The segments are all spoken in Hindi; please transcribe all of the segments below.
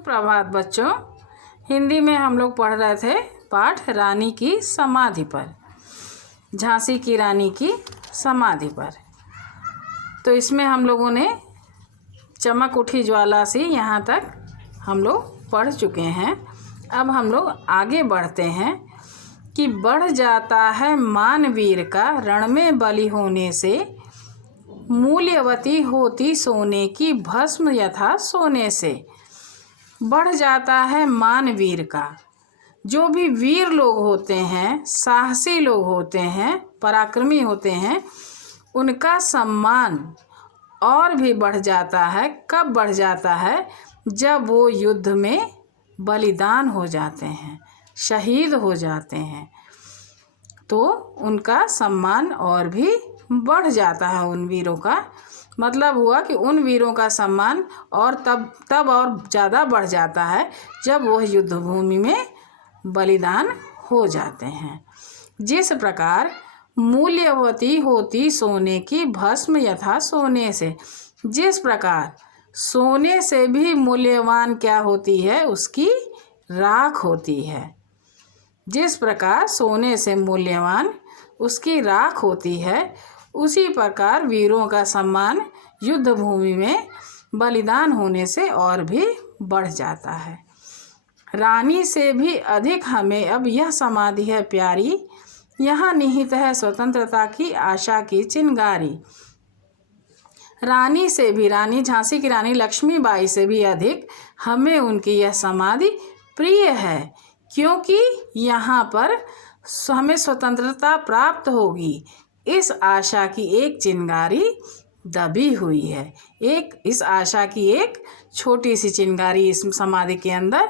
सुप्रभात बच्चों। हिंदी में हम लोग पढ़ रहे थे पाठ रानी की समाधि पर, झांसी की रानी की समाधि पर। तो इसमें हम लोगों ने चमक उठी ज्वाला सी यहाँ तक हम लोग पढ़ चुके हैं। अब हम लोग आगे बढ़ते हैं कि बढ़ जाता है मानवीर का रण में बलि होने से, मूल्यवती होती सोने की भस्म यथा सोने से। बढ़ जाता है मानवीर का, जो भी वीर लोग होते हैं, साहसी लोग होते हैं, पराक्रमी होते हैं, उनका सम्मान और भी बढ़ जाता है। कब बढ़ जाता है? जब वो युद्ध में बलिदान हो जाते हैं, शहीद हो जाते हैं, तो उनका सम्मान और भी बढ़ जाता है। उन वीरों का मतलब हुआ कि उन वीरों का सम्मान और तब और ज़्यादा बढ़ जाता है जब वह युद्ध भूमि में बलिदान हो जाते हैं। जिस प्रकार मूल्यवती होती सोने की भस्म यथा सोने से, जिस प्रकार सोने से भी मूल्यवान क्या होती है? उसकी राख होती है। जिस प्रकार सोने से मूल्यवान उसकी राख होती है, उसी प्रकार वीरों का सम्मान युद्ध भूमि में बलिदान होने से और भी बढ़ जाता है। रानी से भी अधिक हमें अब यह समाधि है प्यारी, यहाँ निहित है स्वतंत्रता की आशा की चिंगारी। रानी से भी, रानी झांसी की रानी लक्ष्मीबाई से भी अधिक हमें उनकी यह समाधि प्रिय है, क्योंकि यहाँ पर हमें स्वतंत्रता प्राप्त होगी, इस आशा की एक चिंगारी दबी हुई है। इस आशा की एक छोटी सी चिंगारी इस समाधि के अंदर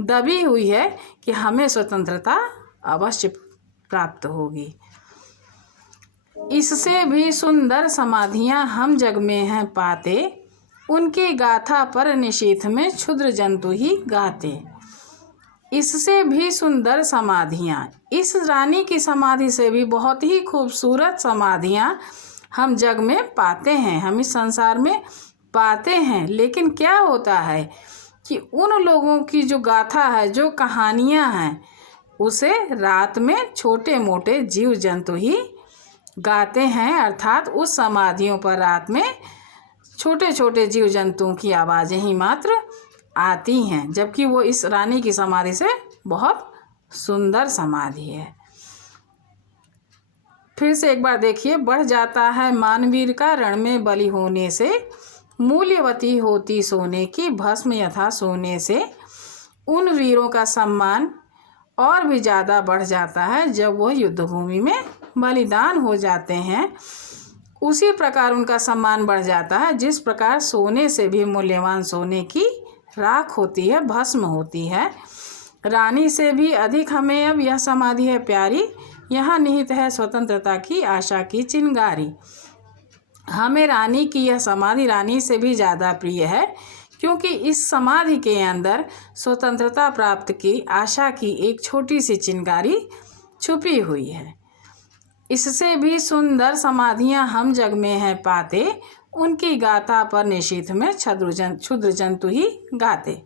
दबी हुई है कि हमें स्वतंत्रता अवश्य प्राप्त होगी। इससे भी सुंदर समाधियां हम जग में हैं पाते, उनकी गाथा पर निशीथ में क्षुद्र जंतु ही गाते। इससे भी सुंदर समाधियां, इस रानी की समाधि से भी बहुत ही खूबसूरत समाधियां हम जग में पाते हैं, हम इस संसार में पाते हैं। लेकिन क्या होता है कि उन लोगों की जो गाथा है, जो कहानियां हैं, उसे रात में छोटे मोटे जीव जंतु ही गाते हैं। अर्थात उस समाधियों पर रात में छोटे छोटे जीव जंतुओं की आवाज़ें ही मात्र आती हैं, जबकि वो इस रानी की समाधि से बहुत सुंदर समाधि है। फिर से एक बार देखिए। बढ़ जाता है मानवीर का रण में बलि होने से, मूल्यवती होती सोने की भस्म यथा सोने से। उन वीरों का सम्मान और भी ज़्यादा बढ़ जाता है जब वह युद्ध भूमि में बलिदान हो जाते हैं। उसी प्रकार उनका सम्मान बढ़ जाता है जिस प्रकार सोने से भी मूल्यवान सोने की राख होती है, भस्म होती है। रानी से भी अधिक हमें अब यह समाधि है प्यारी, यहाँ निहित है स्वतंत्रता की आशा की चिंगारी। हमें रानी की यह समाधि रानी से भी ज़्यादा प्रिय है, क्योंकि इस समाधि के अंदर स्वतंत्रता प्राप्त की आशा की एक छोटी सी चिंगारी छुपी हुई है। इससे भी सुंदर समाधियां हम जग में हैं पाते, उनकी गाथा पर निशीथ में क्षुद्र जंतु ही गाते।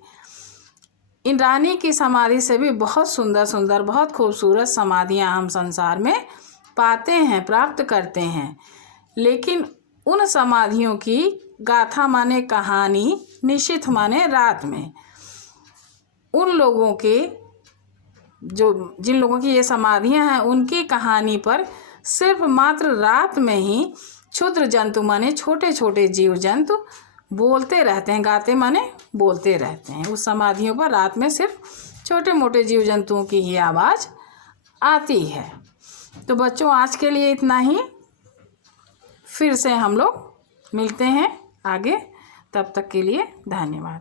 इन रानी की समाधि से भी बहुत सुंदर सुंदर, बहुत खूबसूरत समाधियां हम संसार में पाते हैं, प्राप्त करते हैं। लेकिन उन समाधियों की गाथा माने कहानी, निशिथ माने रात में, उन लोगों के जिन लोगों की ये समाधियां हैं, उनकी कहानी पर सिर्फ मात्र रात में ही क्षुद्र जंतु माने छोटे छोटे जीव जंतु बोलते रहते हैं। गाते माने बोलते रहते हैं। उस समाधियों पर रात में सिर्फ छोटे मोटे जीव जंतुओं की ही आवाज़ आती है। तो बच्चों, आज के लिए इतना ही। फिर से हम लोग मिलते हैं आगे। तब तक के लिए धन्यवाद।